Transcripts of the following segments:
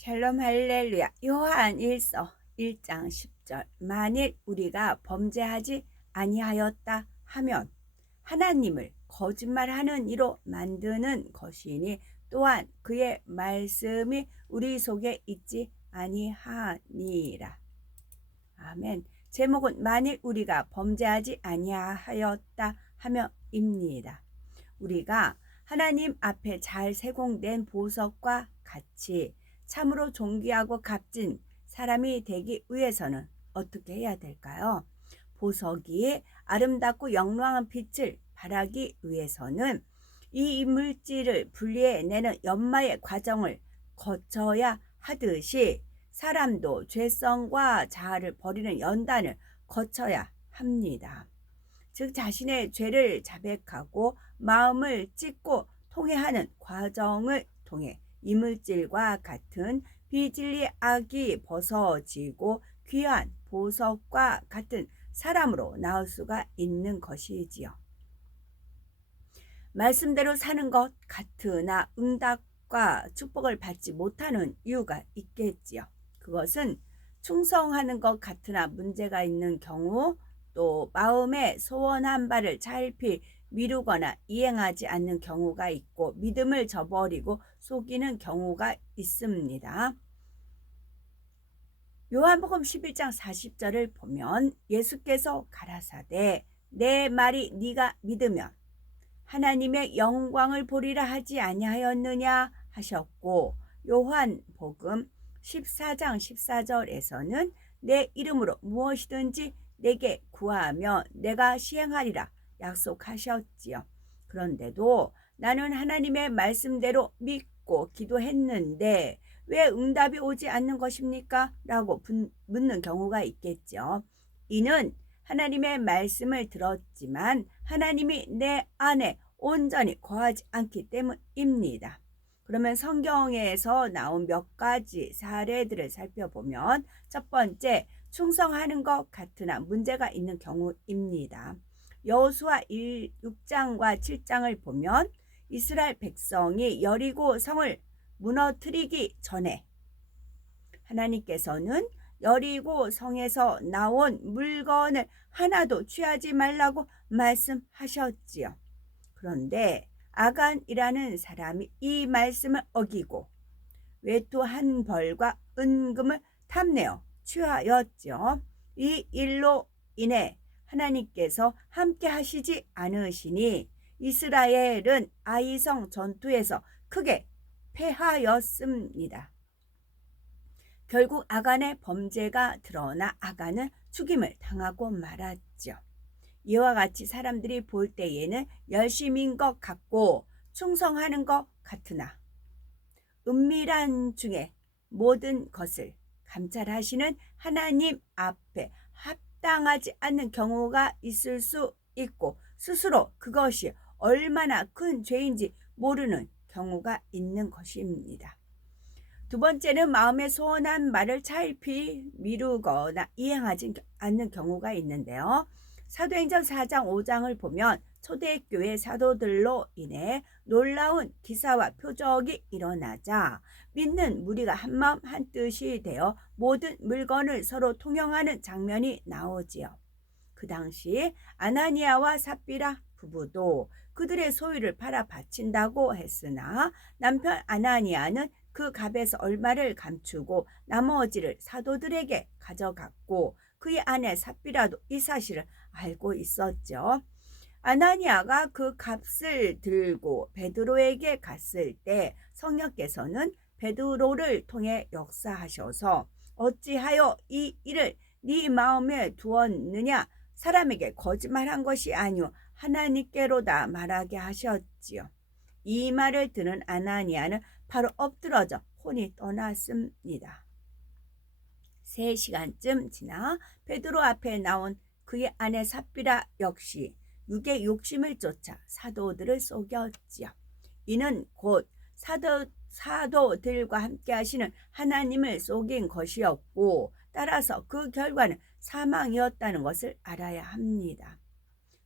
샬롬 할렐루야. 요한 1서 1장 10절. 만일 우리가 범죄하지 아니하였다 하면 하나님을 거짓말하는 이로 만드는 것이니 또한 그의 말씀이 우리 속에 있지 아니하니라. 아멘. 제목은 만일 우리가 범죄하지 아니하였다 하면입니다. 우리가 하나님 앞에 잘 세공된 보석과 같이 참으로 존귀하고 값진 사람이 되기 위해서는 어떻게 해야 될까요? 보석이 아름답고 영롱한 빛을 발하기 위해서는 이 물질을 분리해내는 연마의 과정을 거쳐야 하듯이 사람도 죄성과 자아를 버리는 연단을 거쳐야 합니다. 즉 자신의 죄를 자백하고 마음을 찢고 통회하는 과정을 통해 이물질과 같은 비진리의 악이 벗어지고 귀한 보석과 같은 사람으로 나올 수가 있는 것이지요. 말씀대로 사는 것 같으나 응답과 축복을 받지 못하는 이유가 있겠지요. 그것은 충성하는 것 같으나 문제가 있는 경우, 또 마음에 소원한 바를 차일피 미루거나 이행하지 않는 경우가 있고 믿음을 저버리고 속이는 경우가 있습니다. 요한복음 11장 40절을 보면 예수께서 가라사대 내 말이 네가 믿으면 하나님의 영광을 보리라 하지 아니하였느냐 하셨고, 요한복음 14장 14절에서는 내 이름으로 무엇이든지 내게 구하면 내가 시행하리라 약속하셨지요. 그런데도 나는 하나님의 말씀대로 믿고 기도했는데 왜 응답이 오지 않는 것입니까? 라고 묻는 경우가 있겠죠. 이는 하나님의 말씀을 들었지만 하나님이 내 안에 온전히 거하지 않기 때문입니다. 그러면 성경에서 나온 몇 가지 사례들을 살펴보면 첫 번째, 충성하는 것 같으나 문제가 있는 경우입니다. 여호수아 6장과 7장을 보면 이스라엘 백성이 여리고 성을 무너뜨리기 전에 하나님께서는 여리고 성에서 나온 물건을 하나도 취하지 말라고 말씀하셨지요. 그런데 아간이라는 사람이 이 말씀을 어기고 외투 1벌과 은금을 탐내어 취하였죠. 이 일로 인해 하나님께서 함께 하시지 않으시니 이스라엘은 아이성 전투에서 크게 패하였습니다. 결국 아간의 범죄가 드러나 아간은 죽임을 당하고 말았죠. 이와 같이 사람들이 볼 때에는 열심인 것 같고 충성하는 것 같으나 은밀한 중에 모든 것을 감찰하시는 하나님 앞에 합당하지 않는 경우가 있을 수 있고 스스로 그것이 얼마나 큰 죄인지 모르는 경우가 있는 것입니다. 두 번째는 마음에 소원한 말을 차일피 미루거나 이행하지 않는 경우가 있는데요. 사도행전 4장 5장을 보면 초대교회 사도들로 인해 놀라운 기사와 표적이 일어나자 믿는 무리가 한마음 한뜻이 되어 모든 물건을 서로 통용하는 장면이 나오지요. 그 당시 아나니아와 삽비라 부부도 그들의 소유를 팔아 바친다고 했으나 남편 아나니아는 그 값에서 얼마를 감추고 나머지를 사도들에게 가져갔고 그의 아내 삽비라도 이 사실을 알고 있었죠. 아나니아가 그 값을 들고 베드로에게 갔을 때 성령께서는 베드로를 통해 역사하셔서 어찌하여 이 일을 네 마음에 두었느냐, 사람에게 거짓말한 것이 아니오 하나님께로다 말하게 하셨지요. 이 말을 들은 아나니아는 바로 엎드러져 혼이 떠났습니다. 3시간쯤 지나 베드로 앞에 나온 그의 아내 삽비라 역시 육의 욕심을 쫓아 사도들을 속였지요. 이는 곧 사도들과 함께 하시는 하나님을 속인 것이었고 따라서 그 결과는 사망이었다는 것을 알아야 합니다.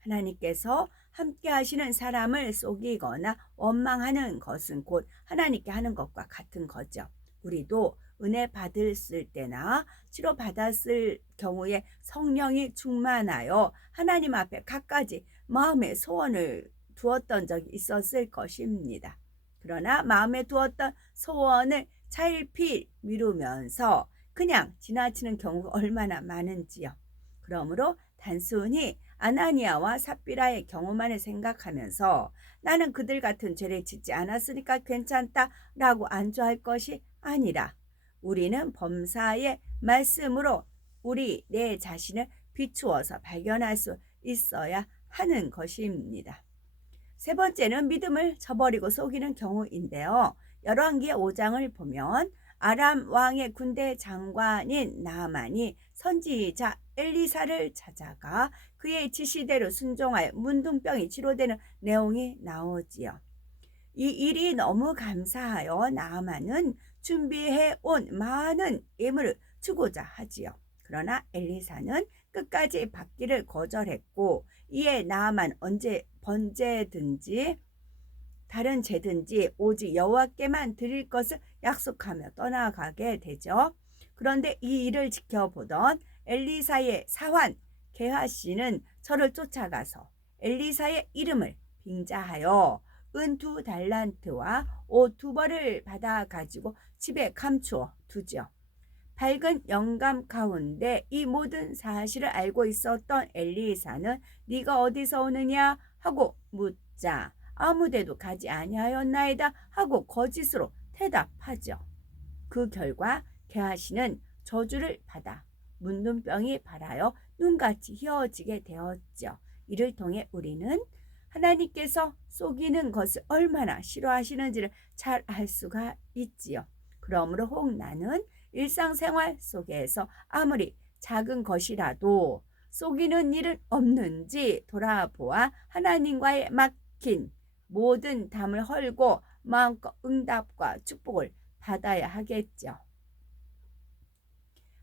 하나님께서 함께 하시는 사람을 속이거나 원망하는 것은 곧 하나님께 하는 것과 같은 거죠. 우리도 은혜 받았을 때나 치료 받았을 경우에 성령이 충만하여 하나님 앞에 갖가지 마음의 소원을 두었던 적이 있었을 것입니다. 그러나 마음에 두었던 소원을 차일피일 미루면서 그냥 지나치는 경우가 얼마나 많은지요. 그러므로 단순히 아나니아와 삽비라의 경우만을 생각하면서 나는 그들 같은 죄를 짓지 않았으니까 괜찮다라고 안주할 것이 아니라 우리는 범사의 말씀으로 우리 내 자신을 비추어서 발견할 수 있어야 하는 것입니다. 세 번째는 믿음을 저버리고 속이는 경우인데요. 열왕기의 5장을 보면 아람 왕의 군대 장관인 나아만이 선지자 엘리사를 찾아가 그의 지시대로 순종하여 문둥병이 치료되는 내용이 나오지요. 이 일이 너무 감사하여 나아만은 준비해 온 많은 예물을 주고자 하지요. 그러나 엘리사는 끝까지 받기를 거절했고 이에 나아만 번제든지 다른 제든지 오직 여호와께만 드릴 것을 약속하며 떠나가게 되죠. 그런데 이 일을 지켜보던 엘리사의 사환 게하시는 저를 쫓아가서 엘리사의 이름을 빙자하여 은 2달란트와 옷 2벌을 받아 가지고 집에 감추어 두죠. 밝은 영감 가운데 이 모든 사실을 알고 있었던 엘리사는 네가 어디서 오느냐 하고 묻자 아무데도 가지 아니하였나이다 하고 거짓으로 대답하죠. 그 결과 게하시는 저주를 받아 문둥병이 발하여 눈같이 휘어지게 되었죠. 이를 통해 우리는 하나님께서 속이는 것을 얼마나 싫어하시는지를 잘 알 수가 있지요. 그러므로 혹 나는 일상생활 속에서 아무리 작은 것이라도 속이는 일은 없는지 돌아보아 하나님과의 막힌 모든 담을 헐고 마음껏 응답과 축복을 받아야 하겠죠.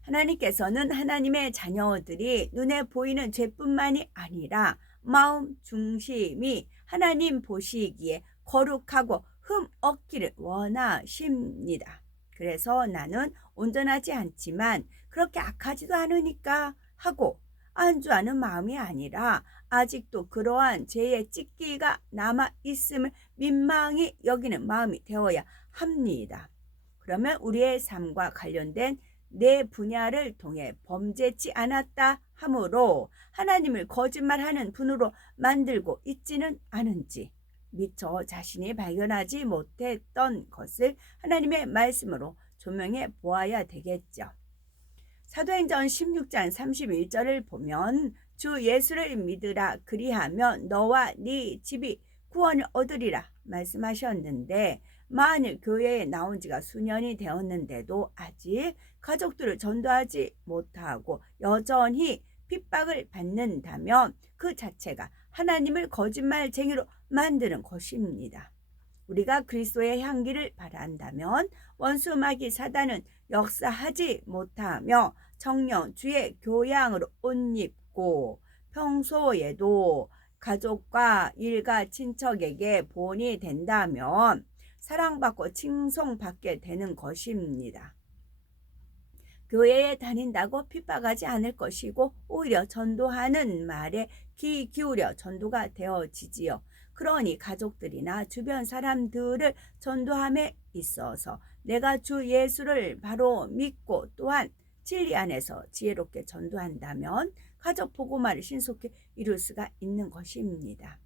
하나님께서는 하나님의 자녀들이 눈에 보이는 죄뿐만이 아니라 마음 중심이 하나님 보시기에 거룩하고 흠 없기를 원하십니다. 그래서 나는 온전하지 않지만 그렇게 악하지도 않으니까 하고 안주하는 마음이 아니라 아직도 그러한 죄의 찢기가 남아있음을 민망히 여기는 마음이 되어야 합니다. 그러면 우리의 삶과 관련된 내 분야를 통해 범죄치 않았다 하므로 하나님을 거짓말하는 분으로 만들고 있지는 않은지 미처 자신이 발견하지 못했던 것을 하나님의 말씀으로 조명해 보아야 되겠죠. 사도행전 16장 31절을 보면 주 예수를 믿으라 그리하면 너와 네 집이 구원을 얻으리라 말씀하셨는데 만일 교회에 나온 지가 수년이 되었는데도 아직 가족들을 전도하지 못하고 여전히 핍박을 받는다면 그 자체가 하나님을 거짓말쟁이로 만드는 것입니다. 우리가 그리스도의 향기를 바란다면 원수 마귀 사단은 역사하지 못하며 정령 주의 교양으로 옷 입고 평소에도 가족과 일가 친척에게 본이 된다면 사랑받고 칭송받게 되는 것입니다. 교회에 다닌다고 핍박하지 않을 것이고 오히려 전도하는 말에 귀 기울여 전도가 되어지지요. 그러니 가족들이나 주변 사람들을 전도함에 있어서 내가 주 예수를 바로 믿고 또한 진리 안에서 지혜롭게 전도한다면 가족 복음화를 신속히 이룰 수가 있는 것입니다.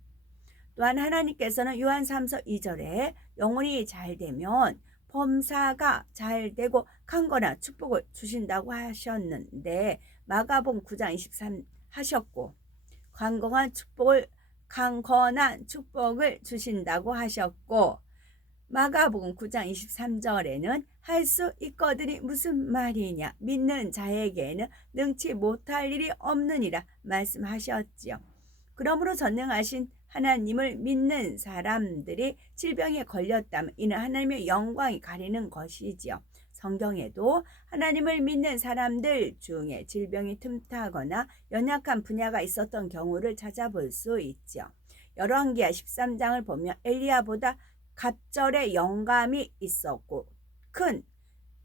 또한 하나님께서는 요한 3서 2절에 영혼이 잘 되면 범사가 잘 되고 강건한 축복을 주신다고 하셨는데 마가복음 9장 23 하셨고 강건한 축복을 주신다고 하셨고 마가복음 9장 23절에는 할 수 있거든이 무슨 말이냐 믿는 자에게는 능치 못할 일이 없느니라 말씀하셨지요. 그러므로 전능하신 하나님을 믿는 사람들이 질병에 걸렸다면 이는 하나님의 영광이 가리는 것이지요. 성경에도 하나님을 믿는 사람들 중에 질병이 틈타거나 연약한 분야가 있었던 경우를 찾아볼 수 있죠. 열왕기하 13장을 보면 엘리야보다 갑절의 영감이 있었고 큰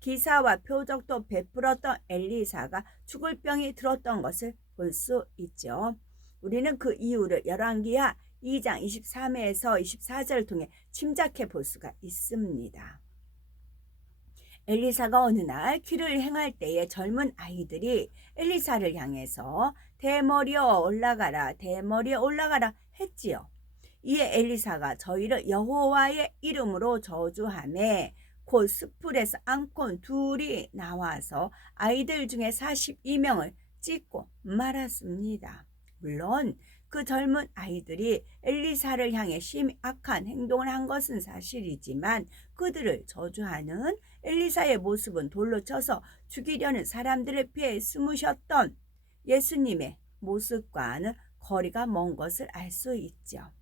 기사와 표적도 베풀었던 엘리사가 죽을 병이 들었던 것을 볼 수 있죠. 우리는 그 이유를 열왕기하 2장 23에서 24절을 통해 짐작해 볼 수가 있습니다. 엘리사가 어느 날 귀를 행할 때에 젊은 아이들이 엘리사를 향해서 대머리여 올라가라, 대머리에 올라가라 했지요. 이에 엘리사가 저희를 여호와의 이름으로 저주하매 곧 숯불에서 앙콘 둘이 나와서 아이들 중에 42명을 찢고 말았습니다. 물론 그 젊은 아이들이 엘리사를 향해 심히 악한 행동을 한 것은 사실이지만 그들을 저주하는 엘리사의 모습은 돌로 쳐서 죽이려는 사람들의 피해 숨으셨던 예수님의 모습과는 거리가 먼 것을 알 수 있죠.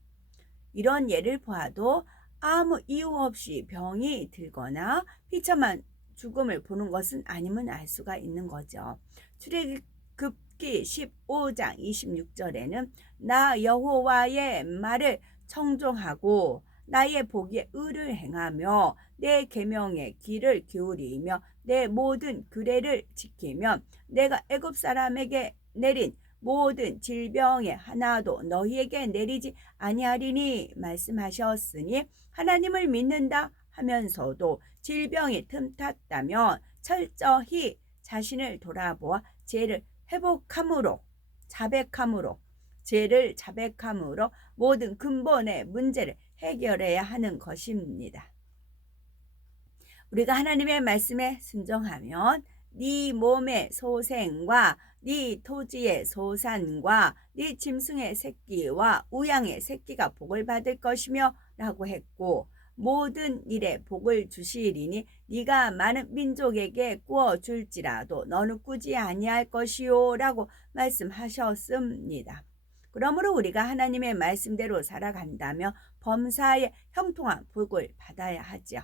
이런 예를 보아도 아무 이유 없이 병이 들거나 비참한 죽음을 보는 것은 아님은 알 수가 있는 거죠. 출애굽기 15장 26절에는 나 여호와의 말을 청종하고 나의 보기에 의를 행하며 내 계명의 귀를 기울이며 내 모든 규례를 지키면 내가 애굽 사람에게 내린 모든 질병의 하나도 너희에게 내리지 아니하리니 말씀하셨으니 하나님을 믿는다 하면서도 질병이 틈탔다면 철저히 자신을 돌아보아 죄를 회복함으로 죄를 자백함으로 모든 근본의 문제를 해결해야 하는 것입니다. 우리가 하나님의 말씀에 순종하면 네 몸의 소생과 네 토지의 소산과 네 짐승의 새끼와 우양의 새끼가 복을 받을 것이며 라고 했고 모든 일에 복을 주시리니 네가 많은 민족에게 구워줄지라도 너는 꾸지 아니할 것이요 라고 말씀하셨습니다. 그러므로 우리가 하나님의 말씀대로 살아간다면 범사에 형통한 복을 받아야 하죠.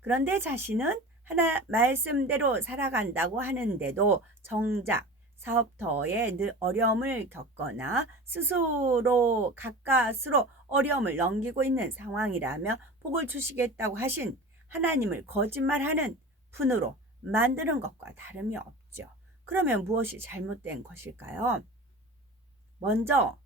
그런데 자신은 하나 말씀대로 살아간다고 하는데도 정작 사업터에 늘 어려움을 겪거나 스스로 가까스로 어려움을 넘기고 있는 상황이라면 복을 주시겠다고 하신 하나님을 거짓말하는 분으로 만드는 것과 다름이 없죠. 그러면 무엇이 잘못된 것일까요? 먼저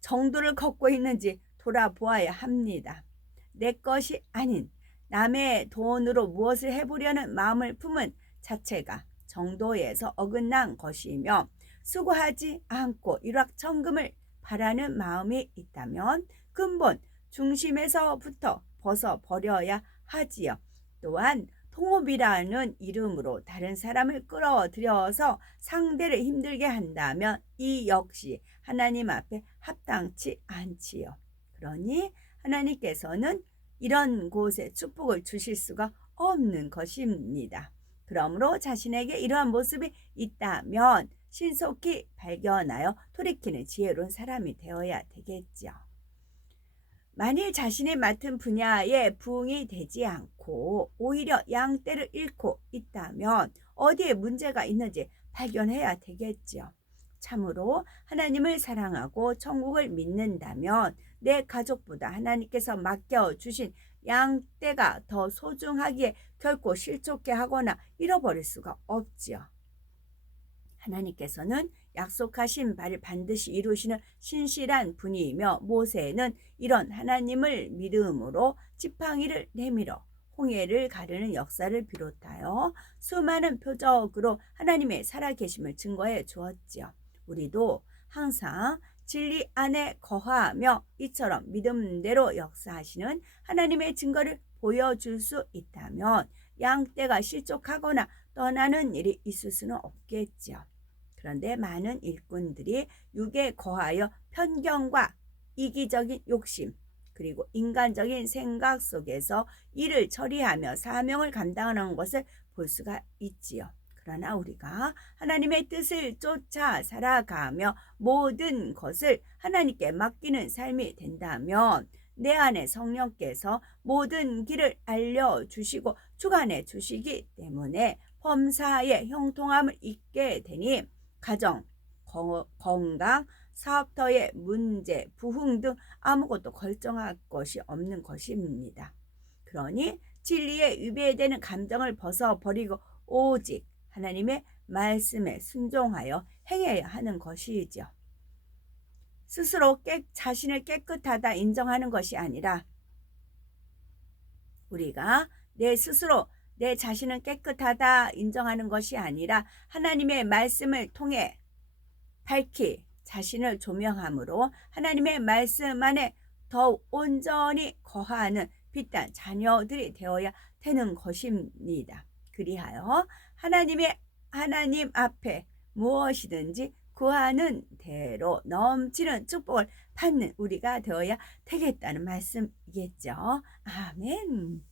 정도를 걷고 있는지 돌아보아야 합니다. 내 것이 아닌 남의 돈으로 무엇을 해보려는 마음을 품은 자체가 정도에서 어긋난 것이며 수고하지 않고 일확천금을 바라는 마음이 있다면 근본 중심에서부터 벗어버려야 하지요. 또한 통업이라는 이름으로 다른 사람을 끌어들여서 상대를 힘들게 한다면 이 역시 하나님 앞에 합당치 않지요. 그러니 하나님께서는 이런 곳에 축복을 주실 수가 없는 것입니다. 그러므로 자신에게 이러한 모습이 있다면 신속히 발견하여 돌이키는 지혜로운 사람이 되어야 되겠죠. 만일 자신이 맡은 분야에 부응이 되지 않고 오히려 양떼를 잃고 있다면 어디에 문제가 있는지 발견해야 되겠죠. 참으로 하나님을 사랑하고 천국을 믿는다면 내 가족보다 하나님께서 맡겨주신 양떼가 더 소중하기에 결코 실족해 하거나 잃어버릴 수가 없지요. 하나님께서는 약속하신 바를 반드시 이루시는 신실한 분이며 모세는 이런 하나님을 믿음으로 지팡이를 내밀어 홍해를 가르는 역사를 비롯하여 수많은 표적으로 하나님의 살아계심을 증거해 주었지요. 우리도 항상 진리 안에 거하며 이처럼 믿음대로 역사하시는 하나님의 증거를 보여줄 수 있다면 양떼가 실족하거나 떠나는 일이 있을 수는 없겠죠. 그런데 많은 일꾼들이 육에 거하여 편견과 이기적인 욕심 그리고 인간적인 생각 속에서 일을 처리하며 사명을 감당하는 것을 볼 수가 있지요. 그러나 우리가 하나님의 뜻을 쫓아 살아가며 모든 것을 하나님께 맡기는 삶이 된다면 내 안에 성령께서 모든 길을 알려주시고 주관해 주시기 때문에 범사에 형통함을 잊게 되니 가정, 건강, 사업터의 문제, 부흥 등 아무것도 걱정할 것이 없는 것입니다. 그러니 진리에 위배되는 감정을 벗어버리고 오직 하나님의 말씀에 순종하여 행해야 하는 것이지요. 스스로 자신을 깨끗하다 인정하는 것이 아니라 우리가 내 스스로 내 자신은 깨끗하다 인정하는 것이 아니라 하나님의 말씀을 통해 밝히 자신을 조명함으로 하나님의 말씀 안에 더욱 온전히 거하는 빛난 자녀들이 되어야 되는 것입니다. 그리하여 하나님 앞에 무엇이든지 구하는 대로 넘치는 축복을 받는 우리가 되어야 되겠다는 말씀이겠죠. 아멘.